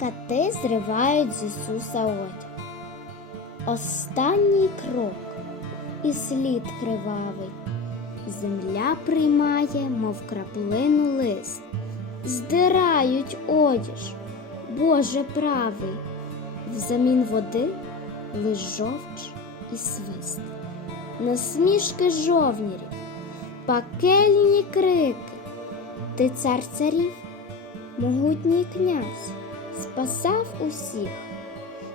Кати зривають з Ісуса одяг. Останній крок і слід кривавий. Земля приймає, мов краплину лист. Здирають одіж, Боже правий, взамін води лиш жовч і свист. Насмішки жовнірів, пакельні крики. Ти цар царів, могутній князь, спасав усіх.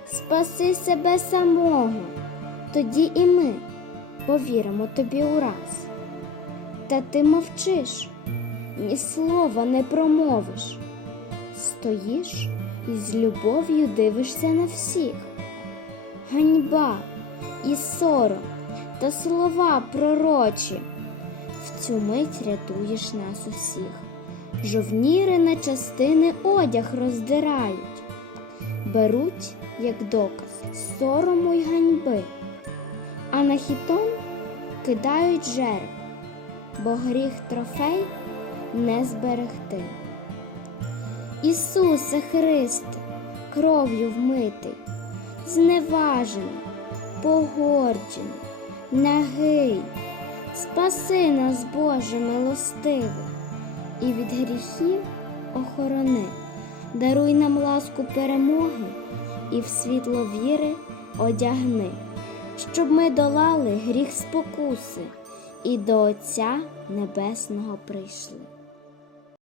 Спаси себе самого, тоді і ми повіримо тобі ураз. Та ти мовчиш, ні слова не промовиш. Стоїш і з любов'ю дивишся на всіх. Ганьба і сором та слова пророчі. В цю мить рятуєш нас усіх. Жовніри на частини одяг роздирають, беруть, як доказ, сорому й ганьби, а на хітон кидають жереб, бо гріх трофей не зберегти. Ісусе Христе, кров'ю вмитий, зневажений, погорджений, нагий, спаси нас, Боже милостивий, і від гріхів охорони, даруй нам ласку перемоги і в світло віри одягни, щоб ми долали гріх спокуси і до Отця Небесного прийшли.